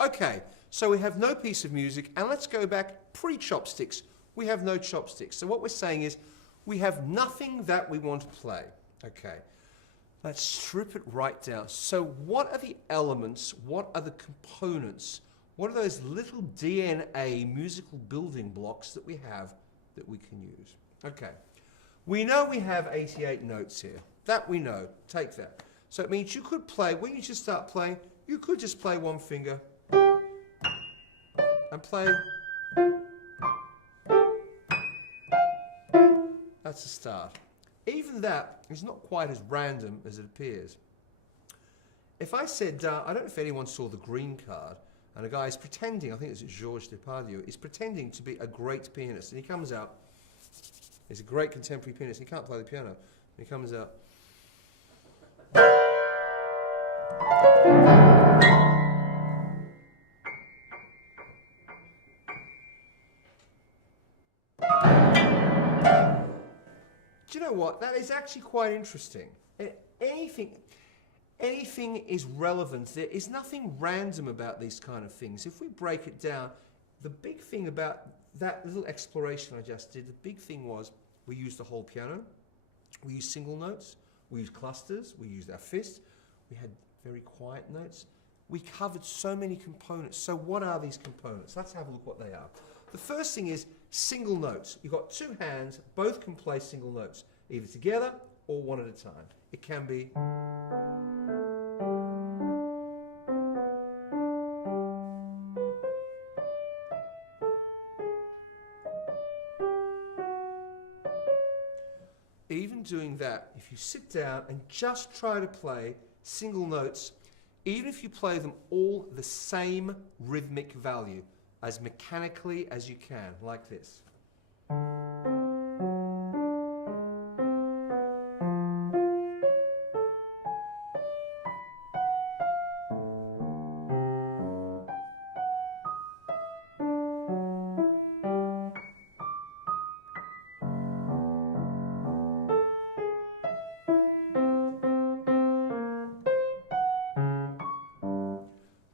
Okay, so we have no piece of music, and let's go back pre-chopsticks. We have no chopsticks. So what we're saying is we have nothing that we want to play. Okay, let's strip it right down. So what are the elements? What are the components? What are those little DNA musical building blocks that we have that we can use? Okay, we know we have 88 notes here. That we know. Take that. So it means you could play, when you just start playing, you could just play one finger and play. That's a start. Even that is not quite as random as it appears. If I said, I don't know if anyone saw The Green Card, and a guy is pretending, I think it's Georges Depardieu, is pretending to be a great pianist, and he comes out, he's a great contemporary pianist, and he can't play the piano, and he comes out. Do you know what? That is actually quite interesting. Anything is relevant. There is nothing random about these kind of things. If we break it down, the big thing about that little exploration I just did, the big thing was we used the whole piano, we used single notes, we used clusters, we used our fist, we had very quiet notes. We covered so many components. So what are these components? Let's have a look what they are. The first thing is single notes. You've got two hands, both can play single notes, either together or one at a time. It can be. Even doing that, if you sit down and just try to play single notes, even if you play them all the same rhythmic value, as mechanically as you can, like this.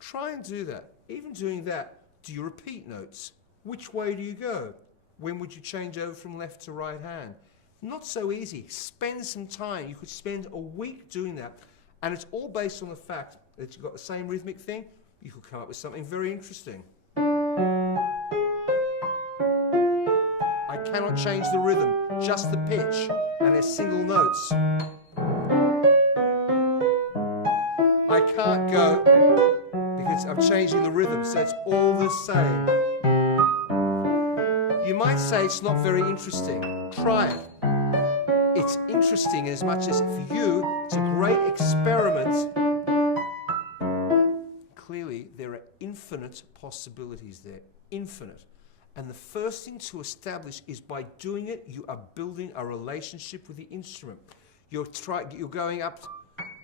Try and do that. Even doing that, do you repeat notes? Which way do you go? When would you change over from left to right hand? Not so easy. Spend some time. You could spend a week doing that. And it's all based on the fact that you've got the same rhythmic thing. You could come up with something very interesting. I cannot change the rhythm, just the pitch, and there's single notes. I can't go because I'm changing the rhythm, so it's all the same. You might say it's not very interesting. Try it. It's interesting as much as for you, it's a great experiment. Clearly, there are infinite possibilities there. Infinite. And the first thing to establish is by doing it, you are building a relationship with the instrument. You're going up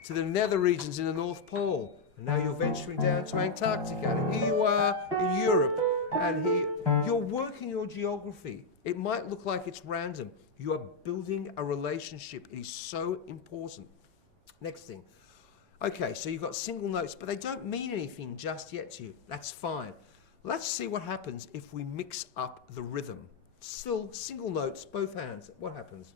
to the nether regions in the North Pole, and now you're venturing down to Antarctica, and here you are in Europe, and here you're working your geography. It might look like it's random. You are building a relationship. It is so important. Next thing. Okay, so you've got single notes, but they don't mean anything just yet to you. That's fine. Let's see what happens if we mix up the rhythm. Still single notes, both hands. What happens?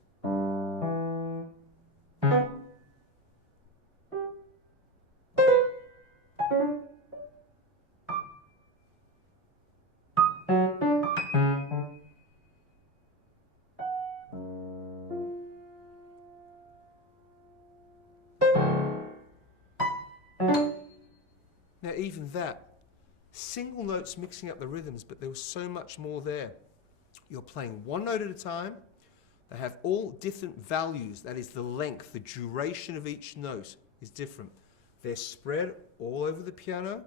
Now even that, single notes mixing up the rhythms, but there was so much more there. You're playing one note at a time. They have all different values. That is the length, the duration of each note is different. They're spread all over the piano.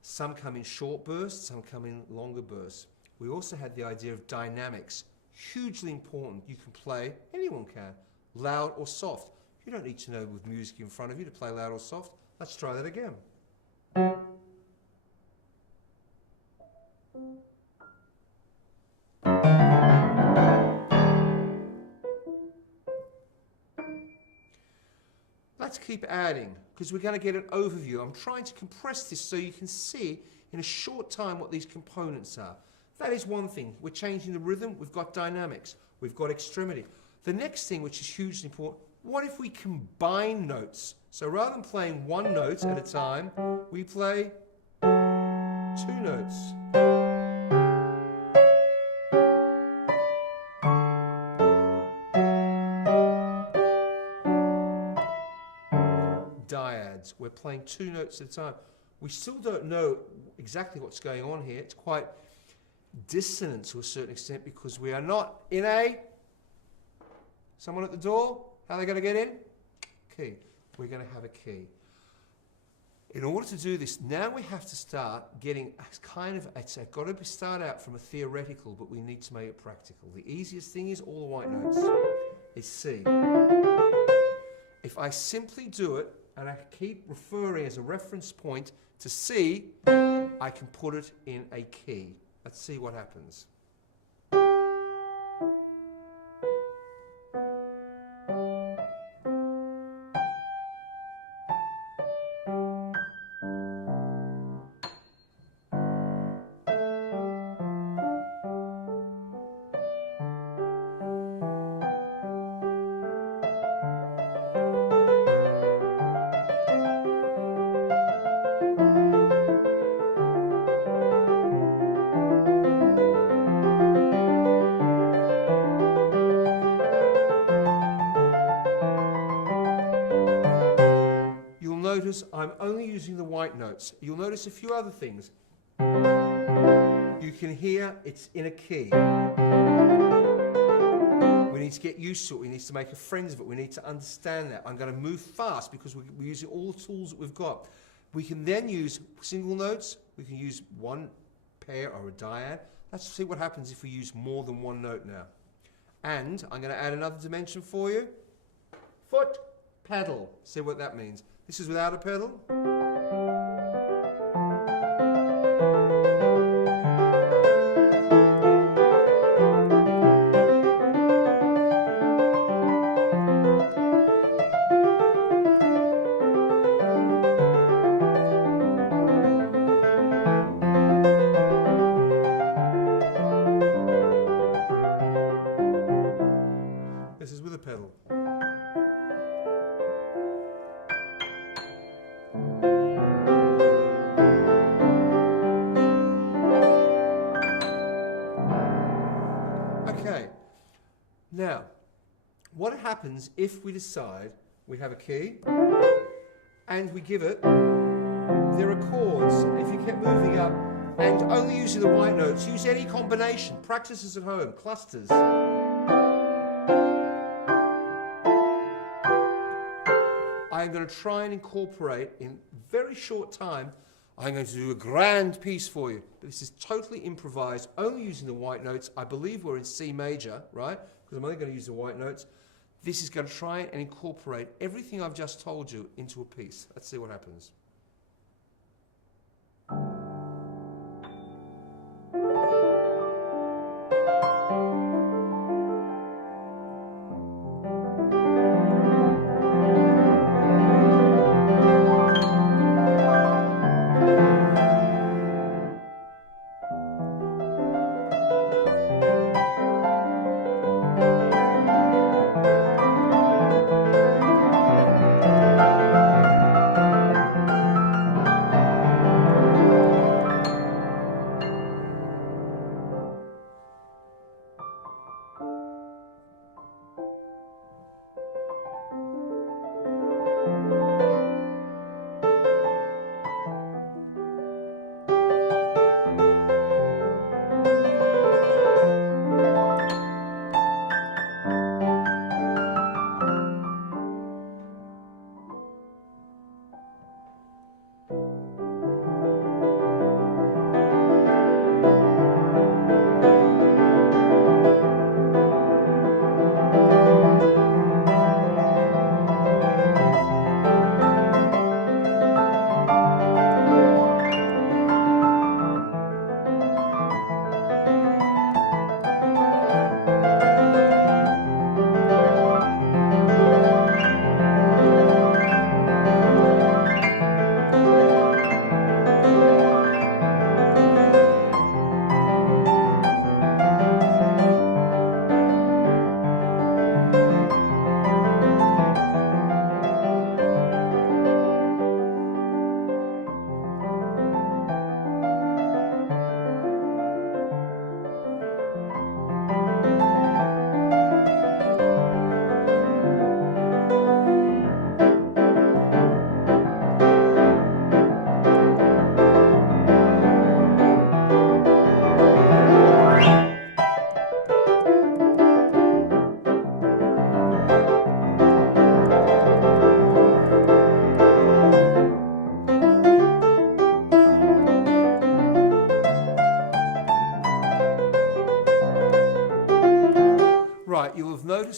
Some come in short bursts, some come in longer bursts. We also had the idea of dynamics. Hugely important. You can play, anyone can, loud or soft. You don't need to know with music in front of you to play loud or soft. Let's try that again. Let's keep adding, because we're going to get an overview. I'm trying to compress this so you can see in a short time what these components are. That is one thing. We're changing the rhythm. We've got dynamics. We've got extremity. The next thing, which is hugely important, what if we combine notes? So rather than playing one note at a time, we play two notes. Dyads. We're playing two notes at a time. We still don't know exactly what's going on here. It's quite dissonant to a certain extent because we are not in a... Someone at the door? How are they going to get in? Key. We're going to have a key. In order to do this, now we have to start getting kind of, it's got to start out from a theoretical, but we need to make it practical. The easiest thing is all the white notes. Is C. If I simply do it, and I keep referring as a reference point to C, I can put it in a key. Let's see what happens. Notice I'm only using the white notes. You'll notice a few other things. You can hear it's in a key. We need to get used to it. We need to make a friend of it. We need to understand that. I'm going to move fast because we're using all the tools that we've got. We can then use single notes. We can use one pair or a dyad. Let's see what happens if we use more than one note now. And I'm going to add another dimension for you. Foot, pedal. See what that means. This is without a pedal. This is with a pedal. Okay, now, what happens if we decide we have a key and we give it, there are chords, if you kept moving up and only using the white notes, use any combination, practice this at home, clusters. I'm going to try and incorporate in very short time. I'm going to do a grand piece for you. But this is totally improvised, only using the white notes. I believe we're in C major, right? Because I'm only going to use the white notes. This is going to try and incorporate everything I've just told you into a piece. Let's see what happens.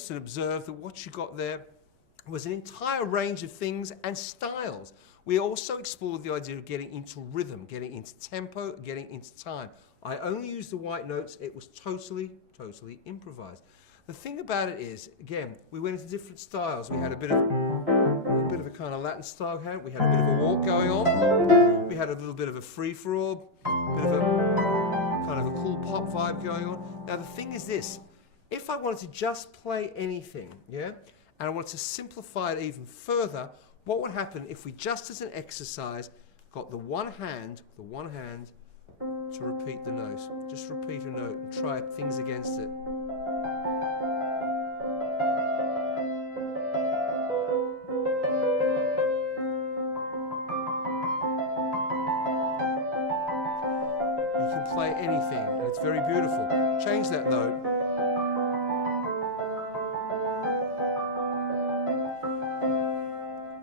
noticed and observed that what you got there was an entire range of things and styles. We also explored the idea of getting into rhythm, getting into tempo, getting into time. I only used the white notes. It was totally improvised. The thing about it is, again, we went into different styles. We had a bit of a kind of Latin style hand. We had a bit of a walk going on. We had a little bit of a free-for-all, bit of a kind of a cool pop vibe going on. Now the thing is this, if I wanted to just play anything, yeah, and I wanted to simplify it even further, what would happen if we just as an exercise got the one hand to repeat the note. Just repeat a note and try things against it. You can play anything and it's very beautiful. Change that note.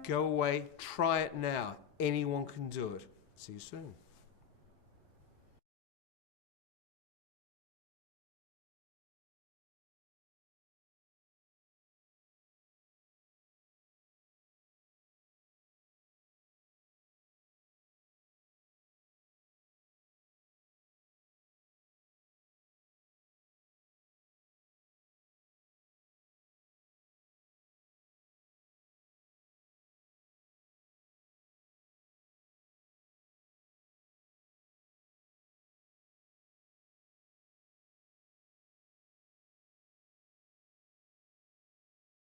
Go away, try it now. Anyone can do it. See you soon.